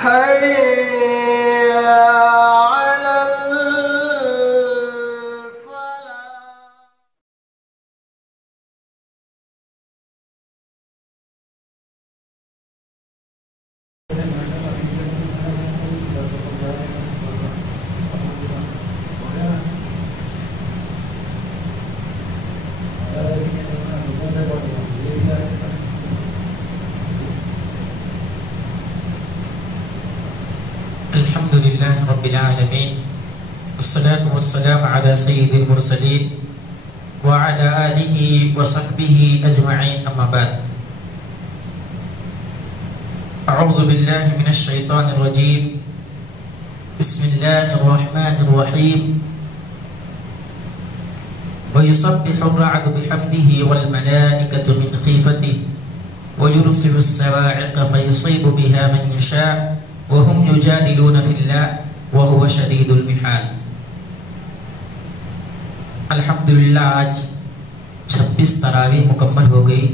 حي على الفلاح. الحمد لله رب العالمين والصلاة والسلام على سيد المرسلين وعلى آله وصحبه أجمعين أما بعد أعوذ بالله من الشيطان الرجيم بسم الله الرحمن الرحيم ويسبح الرعد بحمده والملائكة من خيفته ويرسل الصواعق فيصيب بها من يشاء وهم يجادلون في الله وهو شديد المحال. الحمدللہ آج 26 تراویح مکمل ہو گئی،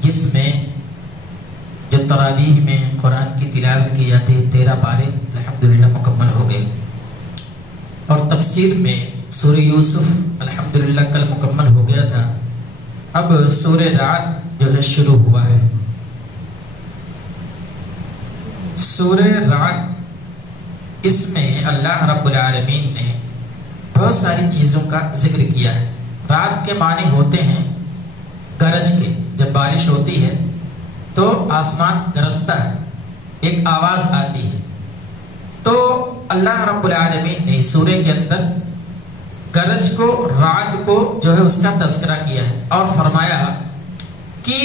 جس میں جو تراویح میں قرآن کی تلاوت کی جاتی ہے 13 پارے الحمدللہ مکمل ہو گئے، اور تفسیر میں سورہ یوسف الحمدللہ کل مکمل ہو گیا تھا. اب سورہ رعد جو ہے شروع ہوا ہے. سورہ رعد، اس میں اللہ رب العالمین نے بہت ساری چیزوں کا ذکر کیا ہے. رعد کے معنی ہوتے ہیں گرج کے. جب بارش ہوتی ہے تو آسمان گرجتا ہے، ایک آواز آتی ہے. تو اللہ رب العالمین نے سورہ کے اندر گرج کو، رعد کو جو ہے اس کا تذکرہ کیا ہے، اور فرمایا کہ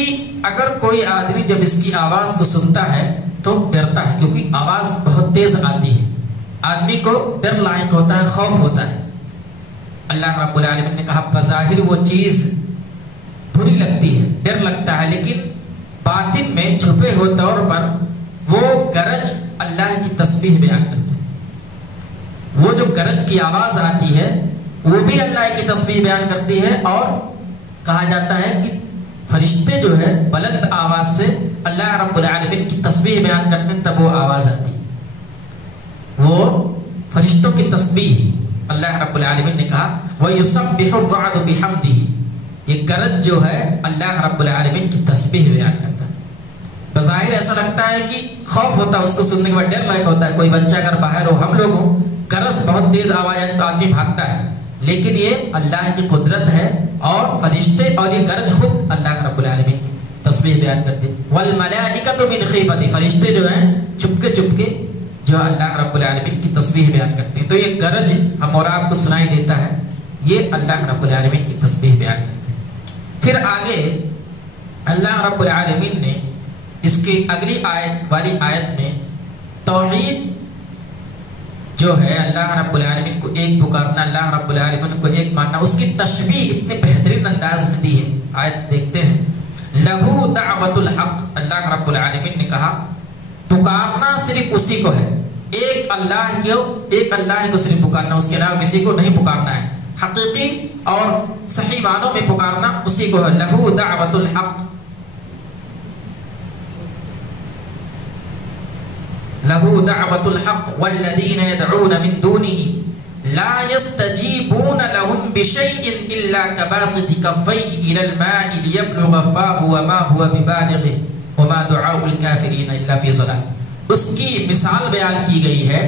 اگر کوئی آدمی جب اس کی آواز کو سنتا ہے تو ڈرتا ہے، کیونکہ آواز بہت تیز آتی ہے. آدمی کو ڈر لاحق ہوتا ہے، خوف ہوتا ہے. اللہ رب العالمین نے کہا بظاہر وہ چیز بری لگتی ہے، ڈر لگتا ہے، لیکن باطن میں چھپے ہوئے طور پر وہ گرج اللہ کی تسبیح بیان کرتے ہیں. وہ جو گرج کی آواز آتی ہے وہ بھی اللہ کی تسبیح بیان کرتی ہے، اور کہا جاتا ہے کہ فرشتے جو ہے بلند آواز سے اللہ رب العالمین کی تسبیح بیان کرتے ہیں، تب وہ آواز آتی ہے. وہ فرشتوں کی تسبیح اللہ رب العالمین نے کہا وَيُسَبِّحُ الرَّعْدُ بِحَمْدِهِ. یہ گرج جو ہے اللہ رب العالمین کی تسبیح بیان کرتا ہے. بظاہر ایسا لگتا ہے کہ خوف ہوتا ہے، اس کو سننے کے بعد ڈر لائق ہوتا ہے. کوئی بچہ اگر باہر ہو، ہم لوگ ہوں، گرج بہت تیز آواز آئے تو آدمی بھاگتا ہے، لیکن یہ اللہ کی قدرت ہے، اور فرشتے اور یہ گرج خود اللہ رب العالمین کی تسبیح بیان کرتے ہیں. وَالْمَلَائِكَةُ مِنْ خِيفَتِهِ. فرشتے جو ہیں چپکے چپکے جو اللہ رب العالمین کی تسبیح بیان کرتے ہیں. تو یہ گرج ہم اور آپ کو سنائی دیتا ہے، یہ اللہ رب العالمین کی تسبیح بیان کرتے ہیں. پھر آگے اللہ رب العالمین نے اس کی اگلی آیت والی آیت میں توحید جو ہے، اللہ رب العالمین کو ایک پکارنا، اللہ رب العالمین کو ایک ماننا، اس کی تشبیہ اتنے بہترین انداز میں دی ہے. آیت دیکھتے ہیں. لہو دعوت الحق. اللہ رب العالمین نے کہا پکارنا صرف اسی کو ہے، ایک اللہ کو صرف پکارنا، اس کے علاوہ کسی کو نہیں پکارنا ہے. حقیقی اور صحیح معنوں میں پکارنا اسی کو ہے. لہو دعوت الحق. لہو دعوت الحق والذین يدعون من دونه لا يستجيبون لهم بشيء الا كباسط كفيه الى الماء ليبلغ فاه وما هو ببالغه وما دعاء الكافرين الا في ضلال. اس کی مثال بیان کی گئی ہے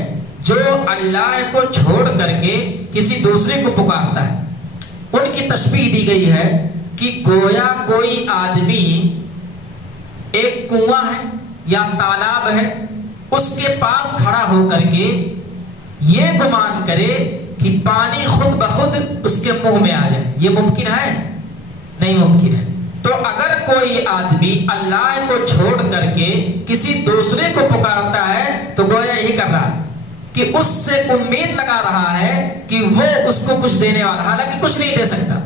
جو اللہ کو چھوڑ کر کے کسی دوسرے کو پکارتا ہے. ان کی تشبیہ دی گئی ہے کہ گویا کوئی آدمی ایک کنواں ہے یا تالاب ہے، اس کے پاس کھڑا ہو کر کے یہ گمان کرے کہ پانی خود بخود اس کے منہ میں آ جائے. یہ ممکن ہے؟ نہیں ممکن ہے. تو اگر کوئی آدمی اللہ کو چھوڑ کر کے کسی دوسرے کو پکارتا ہے تو گویا یہی کر رہا ہے کہ اس سے امید لگا رہا ہے کہ وہ اس کو کچھ دینے والا، حالانکہ کچھ نہیں دے سکتا.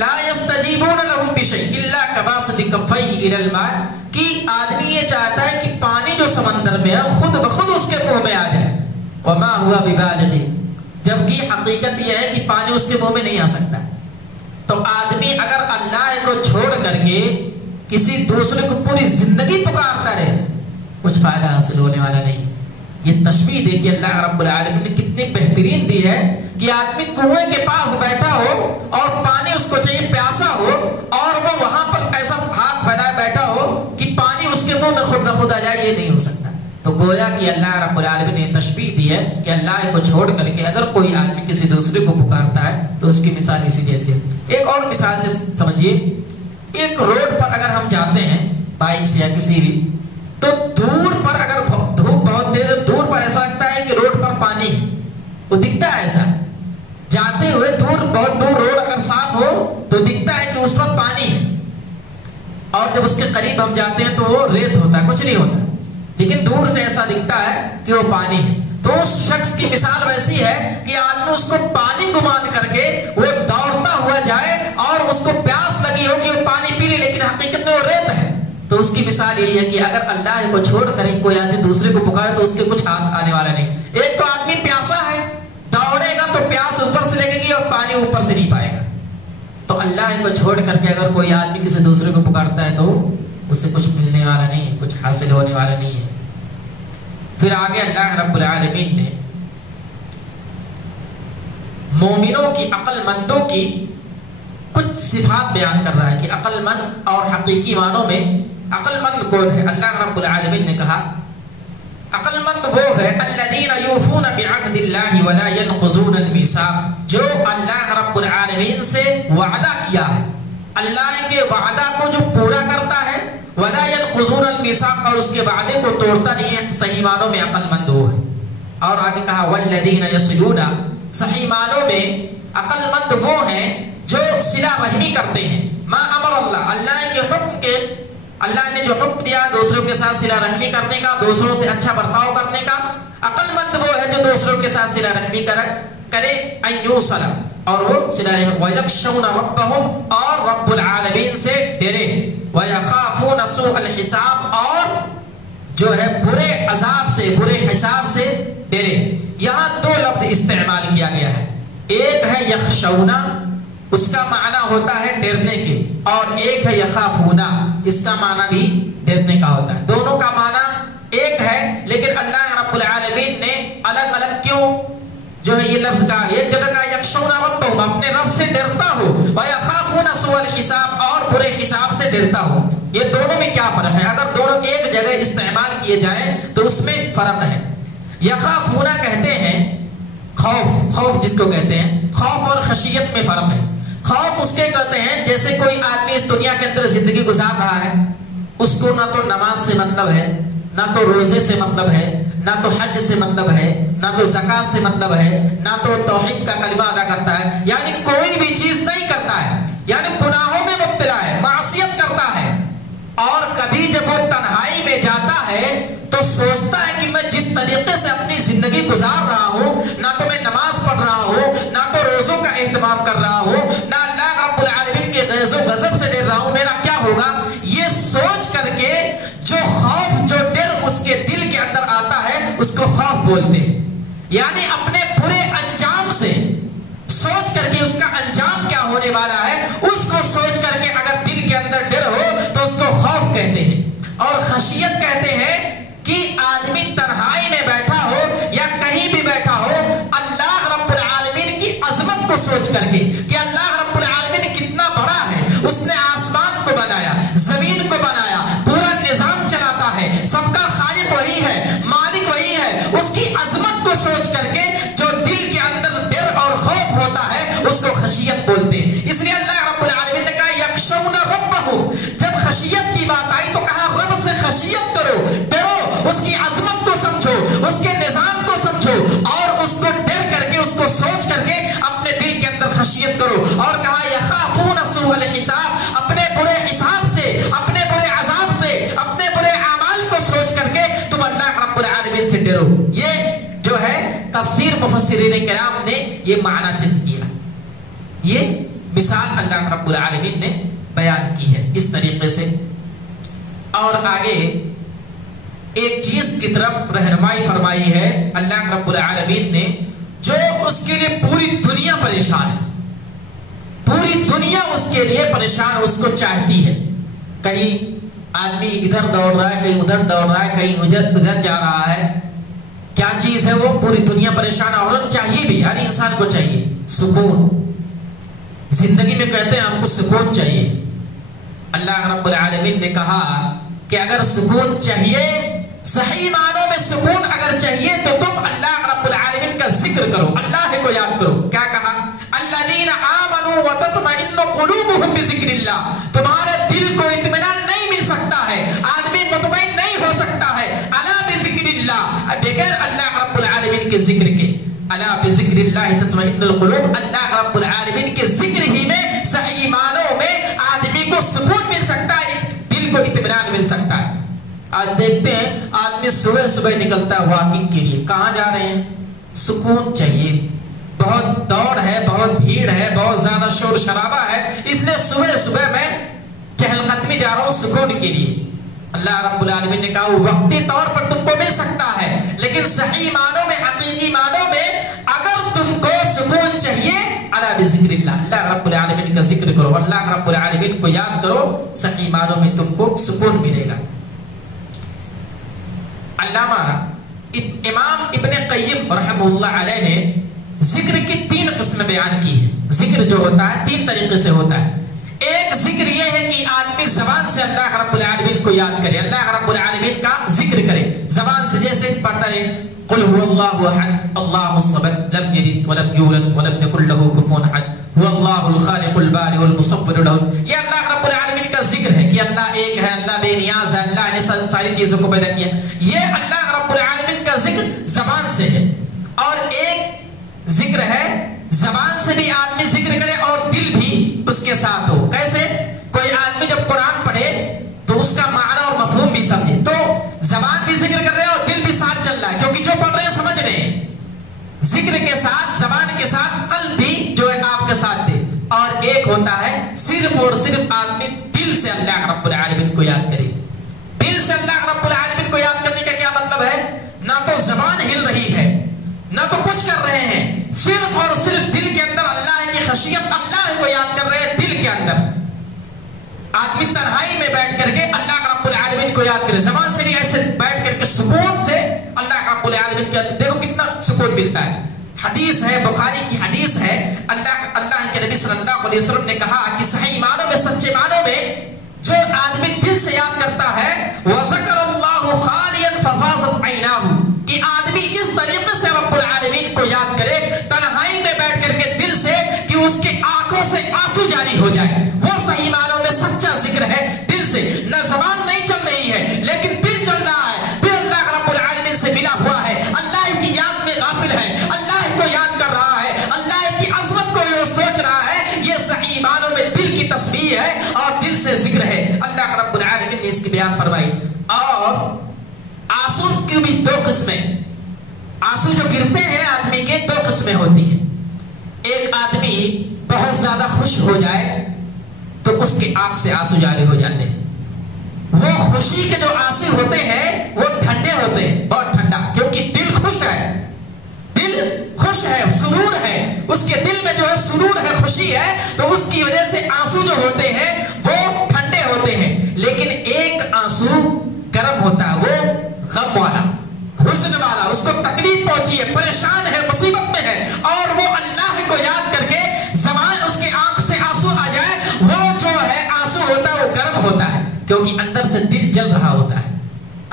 لا يستجيبون لهم بشيء الا كباسط كفيه الى الماء. کہ آدمی یہ چاہتا ہے کہ پانی جو سمندر میں ہے خود بخود اس کے منہ میں آ جائے. وما هو ببالغ. جبکہ حقیقت یہ ہے کہ پانی اس کے منہ میں نہیں آ سکتا. تو آدمی اگر اللہ کو چھوڑ کر کے کسی دوسرے کو پوری زندگی پکارتا رہے کچھ فائدہ حاصل ہونے والا نہیں. یہ تشبیہ دیکھیے اللہ رب العالمین نے کتنی بہترین دی ہے کہ آدمی کنویں کے پاس بیٹھا ہو اور پانی اس کو چاہیے پیاسا ہو اور وہ وہاں پر ایسا ہاتھ پھیلائے بیٹھا ہو کہ پانی اس کے منہ میں خود بخود آ جائے، یہ نہیں ہو سکتا. تو گویا کہ اللہ رب العالمین نے تشبیہ دی ہے کہ اللہ کو چھوڑ کر کے اگر کوئی آدمی کسی دوسرے کو پکارتا ہے تو اس کی مثال اسی جیسی ہے. ایک اور مثال سے سمجھیے، ایک روڈ پر اگر ہم جاتے ہیں بائک سے یا کسی بھی، تو دور پر اگر دھوپ بہت تیز ہے، دور پر ایسا لگتا ہے کہ روڈ پر پانی ہے، وہ دکھتا ہے ایسا. جاتے ہوئے دور، بہت دور روڈ اگر صاف ہو تو دکھتا ہے کہ اس پر پانی ہے، اور جب اس کے قریب ہم جاتے ہیں تو وہ ریت ہوتا ہے، کچھ نہیں ہوتا، لیکن دور سے ایسا دکھتا ہے کہ وہ پانی ہے. تو اس شخص کی مثال ویسی ہے کہ آدمی اس کو پانی گمان کر کے وہ دوڑتا ہوا جائے اور اس کو پیاس لگی ہو کہ وہ پانی پی لے، لیکن حقیقت میں وہ ریت ہے. تو اس کی مثال یہی ہے کہ اگر اللہ کو چھوڑ کر کوئی آدمی دوسرے کو پکارے تو اس کے کچھ ہاتھ آنے والا نہیں. ایک تو آدمی پیاسا ہے، دوڑے گا تو پیاس اوپر سے لگے گی اور پانی اوپر سے نہیں پائے گا. تو اللہ کو چھوڑ کر کے اگر کوئی آدمی کسی دوسرے کو پکارتا ہے تو اسے کچھ ملنے والا نہیں ہے، کچھ حاصل ہونے والا نہیں ہے. پھر آگے اللہ رب العالمین نے مومنوں کی، عقل مندوں کی کچھ صفات بیان کر رہا ہے کہ عقل مند اور حقیقی معنوں میں عقل مند کون ہے. اللہ رب العالمین نے کہا عقل مند وہ ہے الذین یوفون بعہد اللہ ولا ینقضون المیثاق، جو اللہ رب العالمین سے وعدہ کیا ہے، اللہ کے وعدہ کو جو پورا کرتا ہے، ولا ينقضون الميثاق، اور اس کے وعدے کو توڑتا نہیں ہے. صحیح معنوں میں عقل مند وہ ہے. اور آگے کہا والذین یصلون، صحیح معنوں میں عقل مند وہ ہیں جو صلہ رحمی کرتے ہیں. ما امر اللہ، اللہ کے حکم کے، اللہ نے جو حکم دیا دوسروں کے ساتھ صلہ رحمی کرنے کا، دوسروں سے اچھا برتاؤ کرنے کا، عقل مند وہ ہے جو دوسروں کے ساتھ صلہ رحمی کرے ان یوصل، اور وہ صلہ رحمی، وَيَخْشَوْنَ رَبَّهُمْ، اور رب العالمین سے ڈرے، وَيَخَافُونَ سُوءَ الْحِسَابِ، اور جو ہے برے عذاب سے، برے حساب سے ڈرے. یہاں دو لفظ استعمال کیا گیا ہے، ایک ہے یخشونا، اس کا معنی ہوتا ہے ڈرنے کے، اور ایک ہے یخافونا، اس کا معنی بھی ڈرنے کا ہوتا ہے. دونوں کا معنی ایک ہے، لیکن اللہ رب العالمین نے الگ الگ کیوں جو ہے یہ لفظ کہا. ایک جگہ کا یخشونا ربہم، اپنے رب سے ڈرتا ہو، وَيَخَافُونَ سُوءَ الْحِسَابِ، اور برے حساب سے ڈرتا ہو. یہ دونوں میں کیا فرق ہے؟ اگر دونوں ایک جگہ استعمال کیے جائیں تو اس میں فرق ہے. یخافونا کہتے ہیں خوف، خوف جس کو کہتے ہیں، خوف اور خشیت میں فرق ہے. خوف اس کے کہتے ہیں جیسے کوئی آدمی اس دنیا کے اندر زندگی گزار رہا ہے، اس کو نہ تو نماز سے مطلب ہے، نہ تو روزے سے مطلب ہے، نہ تو حج سے مطلب ہے، نہ تو زکات سے مطلب ہے، نہ تو توحید کا کلمہ ادا کرتا ہے، یعنی کوئی بھی چیز نہیں کرتا ہے، یعنی گناہوں میں مبتلا ہے، معصیت کرتا ہے. اور کبھی جب وہ تنہائی میں جاتا ہے تو سوچتا ہے کہ میں جس طریقے سے اپنی زندگی گزار رہا ہوں، نہ تو میں نماز پڑھ رہا ہوں، نہ تو روزوں کا اہتمام کر رہا ہوں، نہ اللہ رب العالمین کے غیظ و غضب سے ڈر رہا ہوں، میرا کیا ہوگا؟ یہ سوچ کر کے جو خوف، جو ڈر اس کے دل کے اندر آتا ہے اس کو خوف بولتے ہیں. یعنی اپنے برے انجام سے سوچ کر کے اس کا انجام کیا ہونے والا ہے اس کو سوچ کر کے اگر دل کے اندر ڈر ہو تو اس کو خوف کہتے ہیں. اور خشیت کہتے ہیں کہ آدمی تنہائی میں بیٹھا ہو یا کہیں بھی بیٹھا ہو، اللہ رب العالمین کی عظمت کو سوچ کر کے کہ اللہ رب العالمین کتنا بڑا ہے، اس نے آسمان کو بنایا، زمین کو بنایا، پورا نظام چلاتا ہے، سب کا خالق وہی ہے، مالک وہی ہے، اس کی عظمت کو سوچ کر کے جو دل کے اندر ڈر اور خوف ہوتا ہے اس کو خشیت بولتے ہیں. اس لیے اللہ رب العالمین نے کہا یخشون ربہم، جب خشیت کی بات آئی تو کہا رب سے خشیت کرو، ڈرو، اس کی عظمت کو سمجھو، اس کے نظام کو سمجھو، اور اس کو ڈر کر کے، اس کو سوچ کر کے اپنے دل کے اندر خشیت کرو. اور کہا یخافون سوء الحساب، اپنے برے حساب سے، اپنے برے عذاب سے، اپنے برے اعمال کو سوچ کر کے تم اللہ رب العالمین سے ڈرو. یہ جو ہے تفسیر مفسرین کرام نے یہ معنی چند کیا، یہ مثال اللہ رب العالمین نے بیان کی ہے اس طریقے سے. اور آگے ایک چیز کی طرف رہنمائی فرمائی ہے اللہ رب العالمین نے، جو اس کے لیے پوری دنیا پریشان ہے، پوری دنیا اس کے لیے پریشان، اس کو چاہتی ہے. کہیں آدمی ادھر دوڑ رہا ہے، کہیں ادھر دوڑ رہا ہے، کہیں ادھر جا رہا ہے. کیا چیز ہے وہ؟ پوری دنیا پریشان. عورت چاہیے بھی، ہر انسان کو چاہیے سکون. زندگی میں کہتے ہیں ہم کو سکون چاہیے. اللہ رب العالمین نے کہا کہ اگر سکون چاہیے، صحیح معنوں میں سکون اگر چاہیے تو تم اللہ رب العالمین کا ذکر کرو، اللہ کو یاد کرو. کیا کہا؟ الذین آمنوا وتطمئن قلوبهم بذکر اللہ. تمہارے دل کو اطمینان نہیں مل سکتا ہے، آدمی مطمئن نہیں ہو سکتا ہے الا بذکر اللہ، بغیر اللہ رب العالمین کے ذکر کے. الا بذکر اللہ تطمئن القلوب. اللہ رب العالمین کے ذکر ہی میں صحیح معنوں میں آدمی کو سکون مل سکتا ہے، دل کو اطمینان مل سکتا ہے. آج دیکھتے ہیں آدمی صبح صبح نکلتا ہے واکنگ کے لیے. کہاں جا رہے ہیں؟ سکون چاہیے. بہت دوڑ ہے، بہت بھیڑ ہے، بہت زیادہ شور شرابہ ہے، اس لیے صبح صبح میں چہل قدمی جا رہا ہوں سکون کے لیے. اللہ رب العالمین نے کہا وہ وقتی طور پر تم کو مل سکتا ہے، لیکن صحیح معنوں میں، حقیقی معنوں میں اگر تم کو سکون چاہیے، الا بذکر اللہ، اللہ رب العالمین کا ذکر کرو، اللہ رب العالمین کو یاد کرو، صحیح معنوں میں تم کو سکون ملے گا. علامہ امام ابن قیم رحمہ اللہ علیہ نے ذکر کی 3 قسم بیان کی ہے. ذکر جو ہوتا ہے 3 طریقے سے ہوتا ہے. ایک ذکر یہ ہے کہ آدمی زبان سے اللہ رب العالمین کو یاد کرے، اللہ رب العالمین کا ذکر کرے زبان سے، جیسے پڑھتا رہے قل هو اللہ احد اللہ الصمد لم یلد ولم یولد ولم یکن له کفوا احد هو اللہ الخالق البارئ المصور له. یہ اللہ رب العالمین کا ذکر ہے کہ اللہ ایک ہے، اللہ بے نیاز ہے، اللہ نے ساری چیزوں کو پیدا کیا. یہ اللہ رب العالمین کا ذکر زبان سے ہے. اور ایک ذکر ہے زبان سے بھی آدمی ذکر کرے اور دل بھی اس کے ساتھ ہو. کیسے؟ کوئی آدمی جب قرآن پڑھے تو اس کا معنی اور مفہوم بھی سمجھے، تو زبان بھی ذکر کر رہے ہیں اور دل بھی ساتھ چل رہا ہے، کیونکہ جو پڑھ رہے ہیں سمجھ رہے ہیں. ذکر کے ساتھ، زبان کے ساتھ قلب بھی جو ہے آپ کے ساتھ دے. اور ایک ہوتا ہے صرف اور صرف آدمی دل سے اللہ رب العالمین کو یاد کرے. دل سے اللہ رب العالمین کو یاد کرنے کا کیا مطلب ہے؟ نہ تو زبان ہل رہی ہے، نہ تو کچھ کر رہے ہیں، صرف اور صرف دل کے اندر اللہ کی خشیت، اللہ کو یاد کر رہے ہیں. دل کے اندر آدمی تنہائی میں بیٹھ کر کے اللہ رب العالمین کو یاد کرے، زبان سے نہیں، ایسے بیٹھ کر کے سکون سے اللہ رب العالمین کو. دیکھو کتنا سکون ملتا ہے. حدیث ہے، بخاری کی حدیث ہے، اللہ کے نبی صلی اللہ علیہ وسلم نے کہا کہ صحیح معنوں میں، سچے معنوں میں جو آدمی دل سے یاد کرتا ہے وَذَكَرَ اللَّهُ خَالِيًا فَفَاضَتْ عَيْنَاهُ، کہ آدمی اس طریقے سے رب العالمین کو یاد کرے تنہائی میں بیٹھ کر کے دل سے کہ اس کی آنکھوں سے آنسو جاری ہو جائے. وہ صحیح معنوں میں سچا ذکر ہے دل سے. نہ زبان نہیں چل رہی ہے لیکن دل چل رہا ہے، دل اللہ رب العالمین سے ملا ہوا ہے، اللہ کی یاد میں غافل ہے، اللہ کو یاد کر رہا ہے، اللہ کی عظمت کو وہ سوچ رہا ہے. یہ صحیح معنوں میں دل کی تسبیح ہے اور دل سے ذکر ہے. اللہ رب العالمین نے اس کی بیان فرمائی. اور آنسو کی بھی 2 قسمیں، آنسو جو گرتے ہیں آدمی کے 2 قسمیں ہوتی ہیں. ایک آدمی بہت زیادہ خوش ہو جائے تو اس کی آنکھ سے آنسو جاری ہو جاتے ہیں. وہ خوشی کے جو آنسو ہوتے ہیں وہ ٹھنڈے ہوتے ہیں، بہت ٹھنڈا، کیونکہ دل خوش ہے، دل خوش ہے، سرور ہے، اس کے دل میں جو ہے سرور ہے، خوشی ہے، تو اس کی وجہ سے آنسو جو ہوتے ہیں وہ ٹھنڈے ہوتے ہیں. لیکن ایک آنسو گرم ہوتا ہے، وہ غم والا، حزن والا، اس کو تکلیف پہنچی ہے، پریشان ہے، مصیبت میں ہے، اور وہ اللہ کو یاد کر کے زبان اس کے آنکھ سے آنسو آ جائے، وہ جو ہے آنسو ہوتا ہے وہ گرم ہوتا ہے، کیونکہ اندر سے دل جل رہا ہوتا ہے.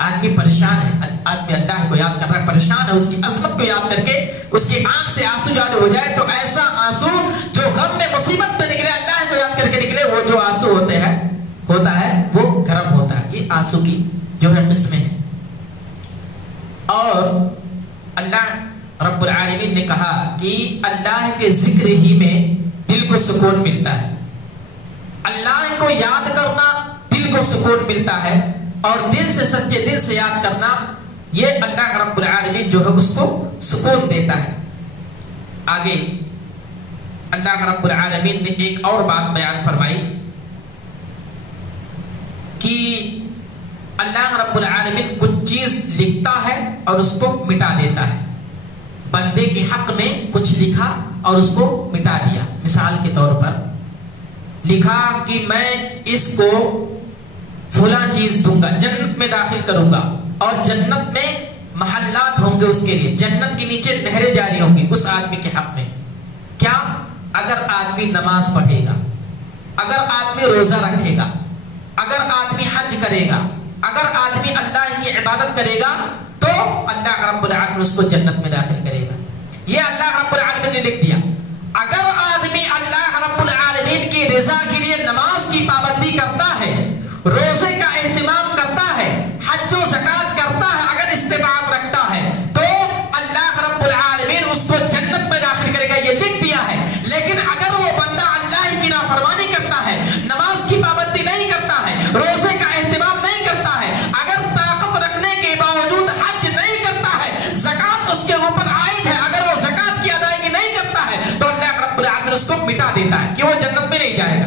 آدمی پریشان ہے، آدمی اللہ کو یاد کر رہا ہے، پریشان ہے، اس کی عظمت کو یاد کر کے اس کی آنکھ سے آنسو جاری ہو جائے، تو ایسا آنسو جو غم میں، مصیبت میں نکلے، اللہ کو یاد کر کے نکلے، وہ جو آنسو ہوتا ہے وہ گرم ہوتا ہے. یہ آنسو کی جو ہے قسمیں ہیں. اور اللہ رب العالمین نے کہا کہ اللہ کے ذکر ہی میں دل کو سکون ملتا ہے. اللہ کو یاد کرنا دل کو سکون ملتا ہے، اور دل سے، سچے دل سے یاد کرنا، یہ اللہ رب العالمین جو ہے اس کو سکون دیتا ہے. آگے اللہ رب العالمین نے ایک اور بات بیان فرمائی کہ اللہ رب العالمین کچھ چیز لکھتا ہے اور اس کو مٹا دیتا ہے. بندے کے حق میں کچھ لکھا اور اس کو مٹا دیا. مثال کے طور پر لکھا کہ میں اس کو فلاں چیز دوں گا، جنت میں داخل کروں گا، اور جنت میں محلات ہوں گے اس کے لیے، جنت کے نیچے نہریں جاری ہوں گی اس آدمی کے حق میں. کیا؟ اگر آدمی نماز پڑھے گا، اگر آدمی روزہ رکھے گا، اگر آدمی حج کرے گا، اگر آدمی اللہ کی عبادت کرے گا تو اللہ رب العالمین اس کو جنت میں داخل کرے گا. یہ اللہ رب العالمین نے لکھ دیا. اگر آدمی اللہ رب العالمین کی رضا کے لیے نماز کی پابندی کرتا ہے، روزے کا اہتمام کرتا ہے، حج و زکات کرتا ہے، اگر استطاعت رکھتا ہے تو اللہ رب العالمین اس کو جنت میں داخل کرے گا، یہ لکھ دیا ہے. لیکن اگر وہ بندہ اللہ کی نافرمانی کرتا ہے، نماز کی پابندی نہیں کرتا ہے، روزے کا اہتمام نہیں کرتا ہے، اگر طاقت رکھنے کے باوجود حج نہیں کرتا ہے، زکات اس کے اوپر عائد ہے، اگر وہ زکات کی ادائیگی نہیں کرتا ہے تو اللہ رب العالمین اس کو مٹا دیتا ہے کہ وہ جنت میں نہیں جائے گا.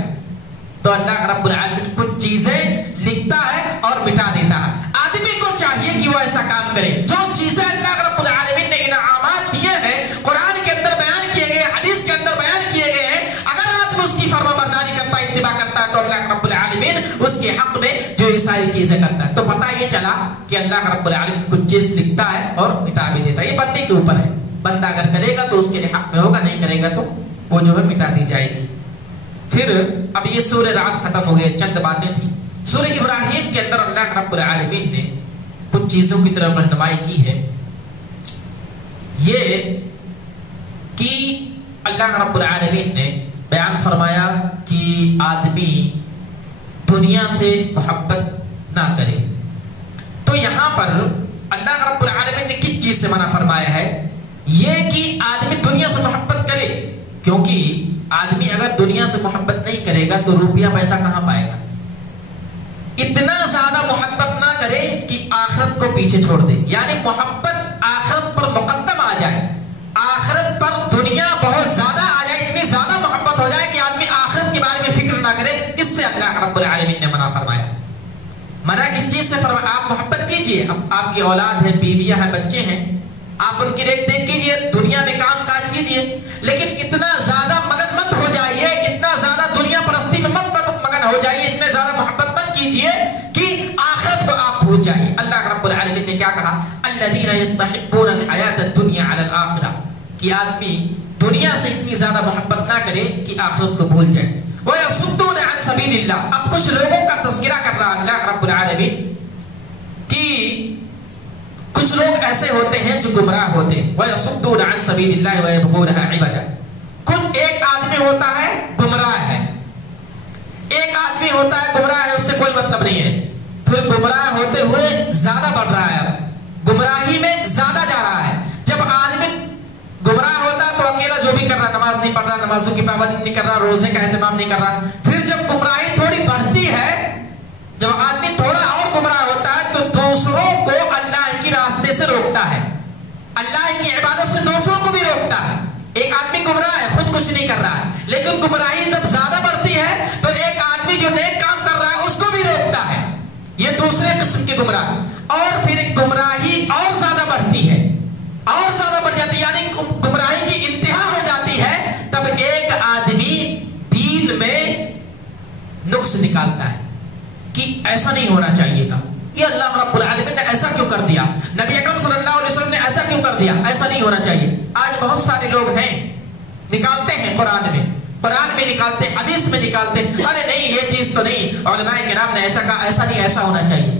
تو اللہ رب العالمین کچھ چیزیں لکھتا ہے اور مٹا دیتا ہے. آدمی کو چاہیے کہ وہ ایسا کام کرے. جو چیزیں اللہ رب العالمین نے انعامات دیے ہیں، قرآن کے اندر بیان کیے گئے، حدیث کے اندر بیان کیے گئے ہیں، اگر آدمی اس کی فرما برداری کرتا ہے، اتباع کرتا ہے تو اللہ رب العالمین اس کے حق میں جو یہ ساری چیزیں کرتا ہے. تو پتہ یہ چلا کہ اللہ رب العالمین کچھ چیز لکھتا ہے اور مٹا بھی دیتا ہے. یہ بندے کے اوپر ہے. بندہ اگر کرے گا تو اس کے لیے حق میں ہوگا، نہیں کرے گا تو وہ جو ہے مٹا دی جائے گی. پھر اب یہ سورہ رعد ختم ہو گئے، چند باتیں تھیں. سورہ ابراہیم کے اندر اللہ رب العالمین نے کچھ چیزوں کی طرف رہنمائی کی ہے. یہ کہ اللہ رب العالمین نے بیان فرمایا کہ آدمی دنیا سے محبت نہ کرے. تو یہاں پر اللہ رب العالمین نے کس چیز سے منع فرمایا ہے؟ یہ کہ آدمی دنیا سے محبت کرے، کیونکہ آدمی اگر دنیا سے محبت نہیں کرے گا تو روپیہ پیسہ کہاں پائے گا. اتنا زیادہ محبت نہ کرے کہ آخرت کو پیچھے چھوڑ دے، یعنی محبت آخرت پر مقدم آ جائے، آخرت پر دنیا بہت زیادہ آ جائے، اتنی زیادہ محبت ہو جائے کہ آدمی آخرت کے بارے میں فکر نہ کرے. اس سے اللہ رب العالمین نے منع فرمایا. منع کس چیز سے فرمایا؟ آپ محبت کیجئے، اب آپ کی اولاد ہے، بیویاں ہیں، بچے ہیں، آپ ان کی دیکھ دیکھ کیجئے، دنیا میں کام کاج کیجئے، لیکن اتنا زیادہ مگن مت ہو جائیے، اتنا زیادہ دنیا پرستی میں مت مگن ہو جائیے، اتنے زیادہ محبت مت کیجئے کہ آخرت کو آپ بھول جائیے. اللہ رب العالمین نے کیا کہا؟ الذین یستحبون الحیاۃ الدنیا علی الآخرہ، کہ آدمی دنیا سے اتنی زیادہ محبت نہ کرے کہ آخرت کو بھول جائے. وَيَصُدُّونَ عَنْ سَبِيلِ اللَّهِ، اب کچھ لوگوں کا تذکرہ کر رہا اللہ رب العالمین کہ کچھ لوگ ایسے ہوتے ہیں جو گمراہ ہوتے ہیں. وَيَصُدُّونَ عَنْ سَبِيلِ اللَّهِ وَيَبْغُونَهَا عِوَجًا. کچھ ایک آدمی ہوتا ہے گمراہ ہے، ایک آدمی ہوتا ہے گمراہ ہے، اس سے کوئی مطلب نہیں ہے، پھر گمراہ ہوتے ہوئے زیادہ بڑھ رہا ہے، گمراہی میں زیادہ جا رہا ہے. جب آدمی گمراہ ہوتا ہے تو اکیلا جو بھی کر رہا، نماز نہیں پڑھ رہا، نمازوں کی پابندی نہیں کر رہا، روزے کا اہتمام نہیں کر رہا. پھر جب گمراہی تھوڑی بڑھتی ہے، جب آدمی تھوڑا اور گمراہ ہوتا ہے تو دوسروں کو اللہ کی راستے سے روکتا ہے، اللہ کی عبادت سے دوسروں کو بھی روکتا ہے. ایک آدمی گمراہ ہے، خود کچھ نہیں کر رہا ہے، لیکن گمراہی جب زیادہ بڑھتی ہے تو ایک آدمی جو نیک کام کر رہا ہے اس کو بھی روکتا ہے. یہ دوسرے قسم کے گمراہ. اور پھر گمراہی اور زیادہ بڑھتی ہے، اور زیادہ بڑھ جاتی ہے، یعنی گمراہی کی انتہا ہو جاتی ہے. تب ایک آدمی دین میں نقص نکالتا ہے کہ ایسا نہیں ہونا چاہیے تھا، یہ اللہ رب العالمین نے ایسا کیوں کر دیا، نبی اکرم صلی اللہ علیہ وسلم نے ایسا کیوں کر دیا، ایسا نہیں ہونا چاہیے. آج بہت سارے لوگ ہیں نکالتے ہیں قرآن میں نکالتے، حدیث میں نکالتے، ارے نہیں یہ چیز تو نہیں، علماء کرام نے ایسا کہا، ایسا نہیں، ایسا ہونا چاہیے.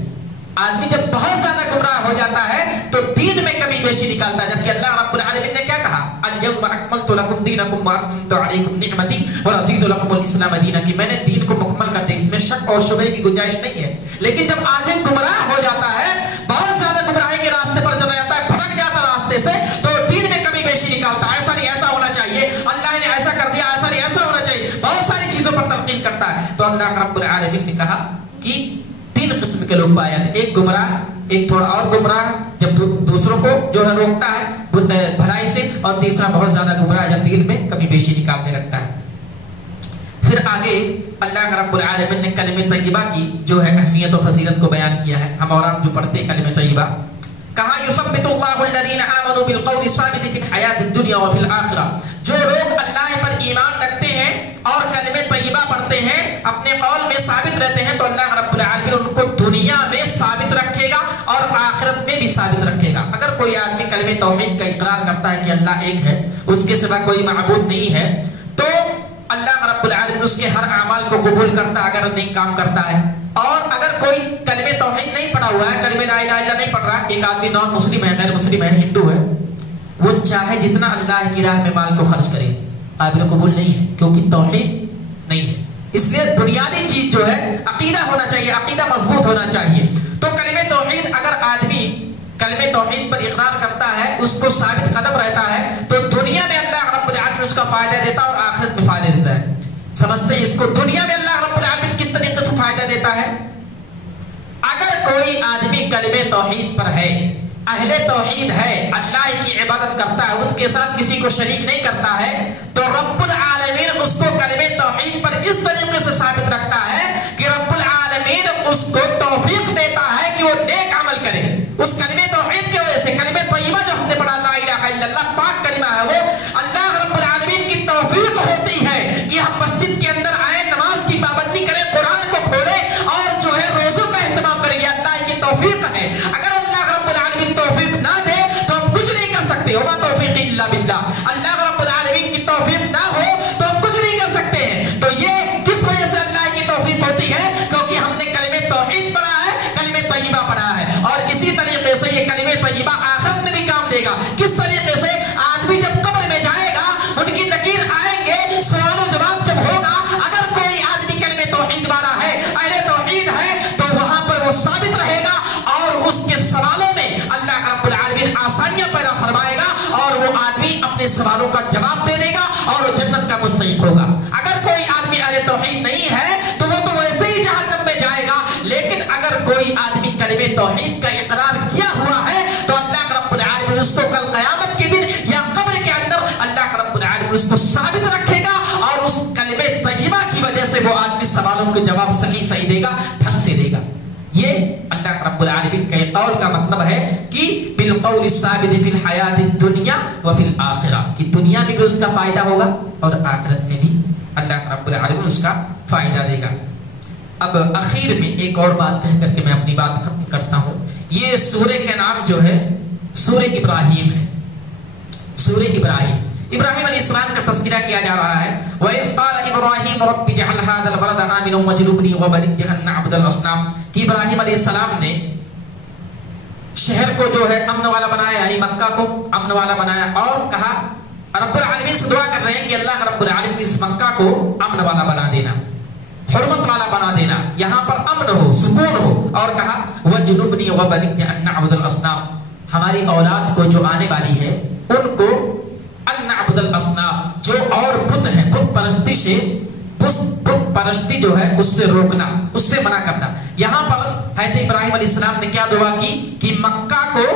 آدمی جب بہت زیادہ گمراہ ہو جاتا ہے تو دین میں کمی بیشی نکالتا ہے، جبکہ اللہ رب العالمین نے کیا کہا؟ اليوم اکملت لکم دینکم واتممت علیکم نعمتی ورضیت لکم الاسلام دینا، کہ میں نے دین کو مکمل کر دیا، اس میں شک اور شبہ کی گنجائش نہیں ہے. لیکن جب آدمی گمراہ ہو جاتا ہے، بہت زیادہ گمراہی کے راستے پر چلا جاتا ہے، بھٹک جاتا راستے سے، تو دین میں کمی بیشی نکالتا ہے، ایسا نہیں ایسا ہونا چاہیے، اللہ نے ایسا کر دیا، ایسا نہیں ایسا ہونا چاہیے، بہت ساری چیزوں پر تنقید کرتا ہے. تو اللہ رب العالمین نے کہا کہ تین قسم کے لوگ پائے جاتے، ایک گمراہ، ایک تھوڑا اور گمراہ جب دوسروں کو جو ہے روکتا ہے بھلائی سے، اور تیسرا بہت زیادہ گمراہ جب دین میں کمی بیشی نکالنے لگتا ہے. پھر آگے اللہ رب العالمین نے کلمہ طیبہ کی جو ہے اہمیت و فضیلت کو بیان کیا ہے. ہم اور آپ جو پڑھتے ہیں کلمہ طیبہ، کہا یثبت اللہ الذین آمنوا بالقول الثابت فی الحیاۃ الدنیا وفی الآخرہ، جو لوگ اللہ پر ایمان رکھتے ہیں اور کلمہ طیبہ پڑھتے ہیں، اپنے قول میں ثابت رہتے ہیں، تو اللہ رب العالمین ان کو دنیا میں ثابت رکھے گا اور آخرت میں بھی ثابت رکھے گا۔ اگر کوئی آدمی کلمہ توحید کا اقرار کرتا ہے کہ اللہ ایک ہے، اس کے سوا کوئی معبود نہیں ہے، تو اللہ رب العالمین اس کے ہر اعمال کو قبول کرتا ہے اگر نیک کام کرتا ہے۔ اور اگر کوئی کلمہ توحید نہیں پڑھا ہوا ہے، کلمہ لا الہ الا اللہ نہیں پڑھ رہا، ایک آدمی نان مسلم ہے، غیر مسلم ہے، ہندو ہے، وہ چاہے جتنا اللہ کی راہ میں مال کو خرچ کرے، قابل قبول نہیں ہے، کیونکہ توحید نہیں ہے۔ اس لیے بنیادی چیز جو ہے عقیدہ ہونا چاہیے، عقیدہ مضبوط ہونا چاہیے۔ تو کلمہ توحید اگر آدمی کلمہ توحید پر اقرار کرتا ہے، اس کو ثابت قدم رہتا ہے، تو دنیا میں اللہ رب العالمین اس کا فائدہ دیتا ہے اور آخرت میں فائدہ دیتا ہے۔ سمجھتے ہیں اس کو؟ دنیا میں اللہ رب العالمین کس طریقے سے فائدہ دیتا ہے؟ اگر کوئی آدمی کلمہ توحید پر ہے، اہل توحید ہے، اللہ کی عبادت کرتا ہے، اس کے ساتھ کسی کو شریک نہیں کرتا ہے، تو رب العالمین اس کو کلمہ توحید پر اس طریقے سے ثابت رکھتا ہے کہ رب العالمین اس کو توفیق دیتا ہے کہ وہ نیک عمل کرے۔ اس کلمہ توحید کی وجہ سے، کلمہ طیبہ جو ہم نے پڑھا لا الہ الا اللہ، پاک کلمہ ہے، وہ اللہ رب العالمین کی توفیق ہوتی ہے کہ ہم مسجد کے اندر آئے، نماز کی پابندی کریں، قرآن کو کھولیں اور جو ہے روزوں کا اہتمام کریں، یہ اللہ کی توفیق ہے۔ اگر اللہ رب العالمین توفیق نہ دے تو ہم کچھ نہیں کر سکتے، وما توفیق الا باللہ، اللہ رب العالمین کی توفیق نہ ہو تو ہم کچھ نہیں کر سکتے ہیں۔ تو یہ کس وجہ سے اللہ کی توفیق ہوتی ہے؟ کیونکہ ہم نے کلمہ توحید پڑھا ہے، کلمہ طیبہ پڑھا ہے، اور اسی طریقے سے یہ کلمہ طیبہ آخرت میں بھی کام دے گا۔ کس طریقے سے؟ آدمی جب قبر میں جائے گا، ان کی نکیر آئیں گے، سوال و جواب جب ہوگا، اگر کوئی آدمی کلمہ توحید والا ہے، اہل توحید ہے، تو وہاں پر وہ ثابت رہے گا اور اس کے سوالوں میں اللہ رب العالمین آسانیاں پیدا فرمائے گا اور وہ آدمی اپنے سوالوں کا جواب دے دے گا اور وہ جنت کا مستحق ہوگا۔ اگر کوئی آدمی اہل توحید نہیں ہے تو وہ تو ویسے ہی جہنم میں جائے گا، لیکن اگر کوئی آدمی کلمہ توحید کا اقرار کیا ہوا ہے تو اللہ رب العالمین اس کو کل قیامت کے دن یا قبر کے اندر اللہ رب العالمین اس کو ثابت رکھے گا اور اس کلمہ طیبہ کی وجہ سے وہ آدمی سوالوں کے جواب صحیح دے گا، ڈھنگ سے دے گا۔ یہ اللہ رب العالمین کے قول کا مطلب ہے کہ بالقول الثابت فی الحیات الدنیا وفی الآخرہ، کہ دنیا میں بھی اس کا فائدہ ہوگا اور آخرت میں بھی اللہ رب العالمین اس کا فائدہ دے گا۔ اب اخیر میں ایک اور بات کہہ کر کے میں اپنی بات ختم کرتا ہوں۔ یہ سورہ کا نام جو ہے سورہ ابراہیم ہے۔ سورہ ابراہیم، ابراہیم علیہ السلام کا تذکرہ کیا جا رہا ہے۔ وَإِذْ قَالَ إِبْرَاهِيمُ رَبِّ اجْعَلْ هَٰذَا الْبَلَدَ آمِنًا وَاجْنُبْنِي وَبَنِيَّ أَن نَّعْبُدَ الْأَصْنَامَ، کہ ابراہیم علیہ السلام نے شہر کو جو ہے امن والا بنایا، یعنی مکہ کو امن والا بنایا، اور کہا رب العالمین سے دعا کر رہے ہیں کہ اللہ رب العالمین اس مکہ کو امن والا بنا دینا، حرمت والا بنا دینا، یہاں پر امن ہو، سکون ہو، اور کہا وَاجْنُبْنِي وَبَنِيَّ أَن نَّعْبُدَ الْأَصْنَامَ، ہماری اولاد کو جو آنے والی ہے ان کو ان نعبد الاصنام، جو اور بت ہیں، بت پرستی سے، بت پرستی جو ہے اس سے روکنا، اس سے منع کرنا۔ یہاں پر حضرت ابراہیم علیہ السلام نے کیا دعا کی کہ مکہ کو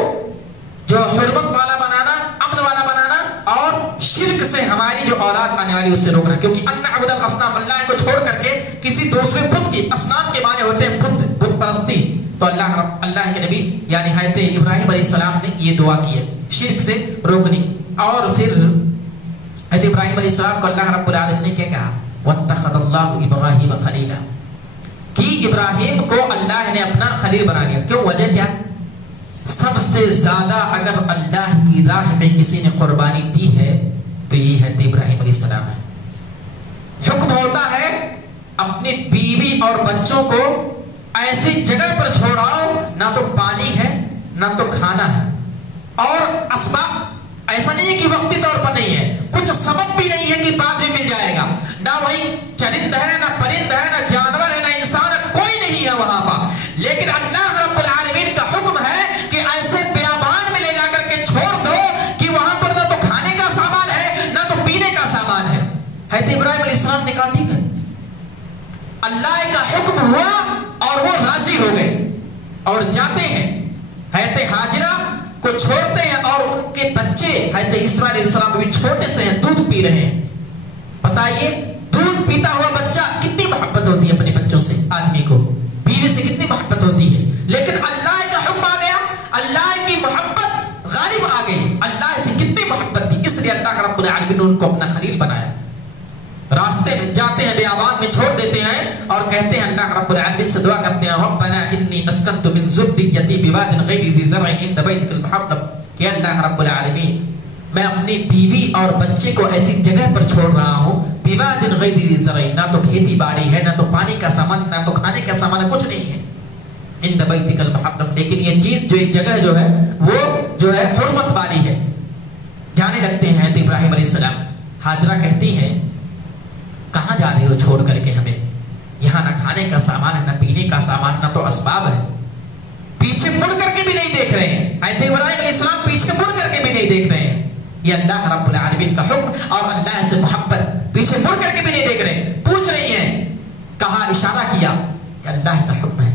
جو حرمت والا بنانا، امن والا بنانا، اور شرک سے ہماری جو اولاد آنے والی اس سے روکنا، کیونکہ ان نعبد الاصنام، اللہ کو چھوڑ کر کے کسی دوسرے بت کی، اصنام کے معنی ہوتے ہیں بت پرستی، تو اللہ کے نبی یعنی حضرت ابراہیم علیہ السلام نے یہ دعا کی ہے شرک سے روکنے کی۔ اور پھر حضرت ابراہیم علیہ السلام کو اللہ رب العالمین نے کیا کہا؟ وَاتَّخَذَ اللَّهُ إِبْرَاهِيمَ خَلِيلًا، کہ ابراہیم کو اللہ نے اپنا خلیل بنا لیا۔ کیوں؟ وجہ کیا؟ سب سے زیادہ اگر اللہ کی راہ میں کسی نے قربانی دی ہے تو یہ حضرت ابراہیم علیہ السلام ہے۔ حکم ہوتا ہے اپنی بیوی اور بچوں کو ایسی جگہ پر چھوڑاؤ، نہ تو پانی ہے نہ تو کھانا ہے، اور اسباب ایسا نہیں ہے کہ وقتی طور پر نہیں ہے، کچھ سبب بھی نہیں ہے کہ بعد میں مل جائے گا، نہ وہی چرند ہے نہ پرند ہے نہ جانور ہے نہ انسان ہے، کوئی نہیں ہے وہاں پر، لیکن اللہ رب العالمین کا حکم ہے کہ ایسے بیابان میں لے جا کر کے چھوڑ دو کہ وہاں پر نہ تو کھانے کا سامان ہے نہ تو پینے کا سامان ہے۔ حضرت ابراہیم علیہ السلام نے کہا ٹھیک ہے، اللہ کا حکم ہوا اور وہ راضی ہو گئے اور جاتے ہیں، حضرت ہاجرہ کو چھوڑتے ہیں، اور ان کے بچے حضرت اسماعیل علیہ السلام بھی چھوٹے سے ہیں، دودھ پی رہے ہیں۔ بتائیے دودھ پیتا ہوا بچہ کتنی محبت ہوتی ہے اپنے بچوں سے، آدمی کو بیوی سے کتنی محبت ہوتی ہے، لیکن اللہ کا حکم آ گیا، اللہ کی محبت العالمین نے ان کو اپنا خلیل بنایا. راستے میں جاتے ہیں, بیابان میں چھوڑ دیتے ہیں اور کہتے ہیں, اللہ رب العالمین سے دعا کرتے ہیں, ربنا انی اسکنت من ذریتی بواد غیر ذی زرع عند بیتک المحرم, کہ اللہ رب العالمین میں اپنی بیوی اور بچے کو ایسی جگہ پر چھوڑ رہا ہوں, بواد غیر ذی زرع, نہ تو کھیتی باڑی ہے, نہ تو پانی کا سامان, نہ تو کھانے کا سامان ہے, کچھ نہیں ہے, عند بیتک المحرم, لیکن یہ چیز جو ایک جگہ جو ہے وہ جو ہے حرمت والی ہے. جانے لگتے ہیں تو ابراہیم علیہ السلام. ہاجرہ کہتی ہیں, کہاں جا رہے ہو چھوڑ کر کے ہمیں؟ یہاں نہ کھانے کا سامان ہے, نہ پینے کا سامان, نہ تو اسباب ہے. پیچھے مڑ کر کے بھی نہیں دیکھ رہے ہیں. حضرت ابراہیم علیہ السلام پیچھے مڑ کر کے بھی نہیں دیکھ رہے ہیں. یہ اللہ رب العالمین کا حکم اور اللہ سے محبت, پیچھے مڑ کر کے بھی نہیں دیکھ رہے ہیں. پوچھ رہی ہیں, کہا, اشارہ کیا کہ اللہ کا حکم ہے,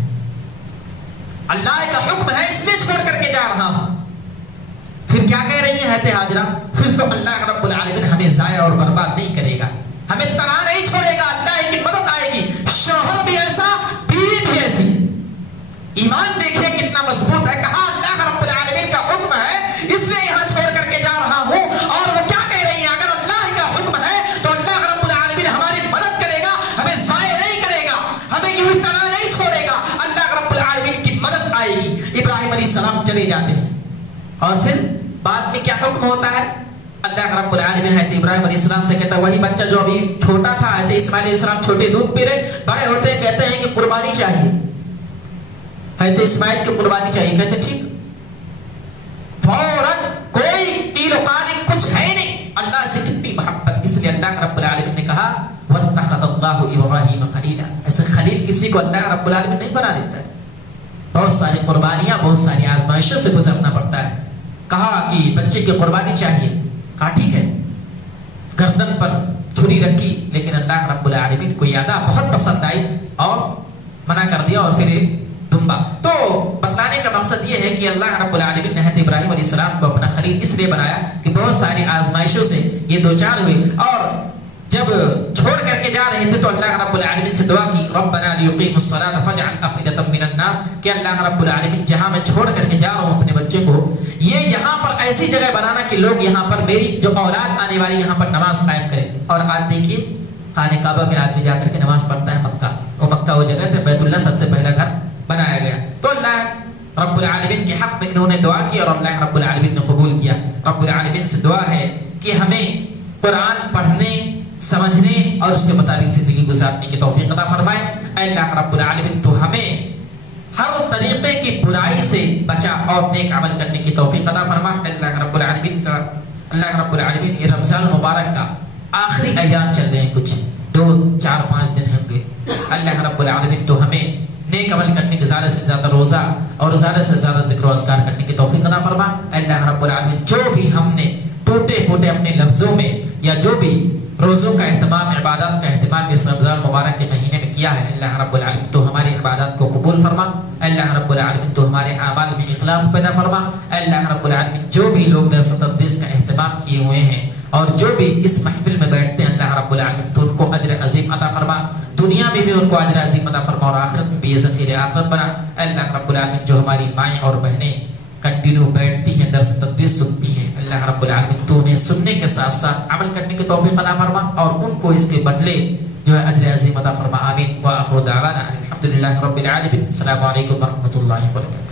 اللہ کا حکم ہے, اس لیے چھوڑ کر کے جا رہا ہوں. پھر کیا کہہ رہی ہیں حضرت ہاجرہ؟ پھر تو اللہ رب العالمین ہمیں ضائع اور برباد نہیں کرے گا, ہمیں تنہا نہیں چھوڑے گا, اللہ کی مدد آئے گی. شوہر بھی ایسا, بیوی بھی ایسی. ایمان دیکھیے کتنا مضبوط ہے. کہا اللہ رب العالمین کا حکم ہے, اس لیے یہاں چھوڑ کر کے جا رہا ہوں. اور وہ کیا کہہ رہی ہیں, اگر اللہ کا حکم ہے تو اللہ رب العالمین ہماری مدد کرے گا, ہمیں ضائع نہیں کرے گا, ہمیں یوں تنہا نہیں چھوڑے گا, اللہ رب العالمین کی مدد آئے گی. ابراہیم علیہ السلام چلے جاتے ہیں. اور پھر بعد میں کیا حکم ہوتا ہے؟ اللہ رب العالمین حضرت ابراہیم علیہ السلام سے کہتا ہے, وہی بچہ جو ابھی چھوٹا تھا, حضرت اسماعیل علیہ السلام چھوٹے دودھ پی رہے, بڑے ہوتے ہیں کہتے ہیں کہ قربانی چاہیے, حضرت اسماعیل کی قربانی چاہیے. کہتے ٹھیک. فوراً کوئی تیل و قانی کچھ ہے نہیں, اللہ سے کتنی محبت. اس لیے اللہ رب العالمین نے کہا, واتخذ اللہ ابراہیم خلیلا, ایسے خلیل کسی کو اللہ رب العالمین نہیں بنا دیتا ہے. بہت ساری قربانیاں, بہت ساری آزمائشوں سے گزرنا پڑتا ہے. کہا کہ بچے کی قربانی چاہیے. کہا ٹھیک ہے. گردن پر چھری رکھی, لیکن اللہ رب العالمین کو یادہ بہت پسند آئی اور منع کر دیا, اور پھر ایک دمبا. تو بتلانے کا مقصد یہ ہے کہ اللہ رب العالمین نے حضرت ابراہیم علیہ السلام کو اپنا خلیل اس لیے بنایا کہ بہت ساری آزمائشوں سے یہ دوچار ہوئے, اور جب چھوڑ کر کے جا رہے تھے تو اللہ رب العالمین سے دعا کی, ربنا لیقیموا الصلاۃ فاجعل افئدۃ من الناس, کہ اللہ رب العالمین جہاں میں چھوڑ کر کے جا رہا ہوں اپنے بچے کو, یہ یہاں پر ایسی جگہ بنانا کہ لوگ یہاں پر, میری جو اولاد آنے والی یہاں پر نماز قائم کرے. اور آج دیکھیے خانہ کعبہ میں آدمی جا کر کے نماز پڑھتا ہے. مکہ وہ جگہ تھے, بیت اللہ سب سے پہلا گھر بنایا گیا. تو اللہ رب العالمین کے حق میں انہوں نے دعا کی اور اللہ رب العالمین نے قبول کیا. رب العالمین سے دعا ہے کہ ہمیں قرآن پڑھنے, سمجھنے اور اس کے مطابق زندگی گزارنے کی توفیق عطا فرمائے. اے اللہ رب العالمین تو ہمیں ہر طریقے کی برائی سے بچا اور نیک عمل کرنے کی توفیق عطا فرما. اللہ رب العالمین یہ رمضان مبارک کا آخری ایام چل رہے ہیں, کچھ 2, 4, 5 دن ہوں گے. اللہ رب العالمین تو ہمیں نیک عمل کرنے کے زیادہ سے زیادہ روزہ اور زیادہ سے زیادہ ذکر و اذکار کرنے کی توفیق عطا فرما. اللہ رب العالمین جو بھی ہم نے ٹوٹے پھوٹے اپنے لفظوں میں یا جو بھی روزوں کا اہتمام, عبادات کا اہتمام اس رمضان مبارک کے مہینے میں کیا ہے, اللہ رب العالمین تو ہماری عبادات کو قبول فرما. اللہ رب العالمین تو ہمارے اعمال میں اخلاص پیدا فرما. اللہ رب العالمین جو بھی لوگ درس و تدریس کا اہتمام کیے ہوئے ہیں اور جو بھی اس محفل میں بیٹھتے ہیں, اللہ رب العالمین تو ان کو اجر عظیم عطا فرما. دنیا میں بھی ان کو اجر عظیم عطا فرما اور آخرت میں بھی یہ ذخیرہ آخرت بنا. اللہ رب العالمین جو ہماری مائیں اور بہنیں کنٹینیو بیٹھتی ہیں, درس و تدریس سنتی ہیں, اللہ رب العالمین تو انہیں سننے کے ساتھ ساتھ عمل کرنے کی توفیق عطا فرما اور ان کو اس کے بدلے جو ہے اجر عظیم عطا فرما. آمین. وآخر دعوانا الحمدللہ رب العالمین. السلام علیکم ورحمۃ اللہ وبرکاتہ.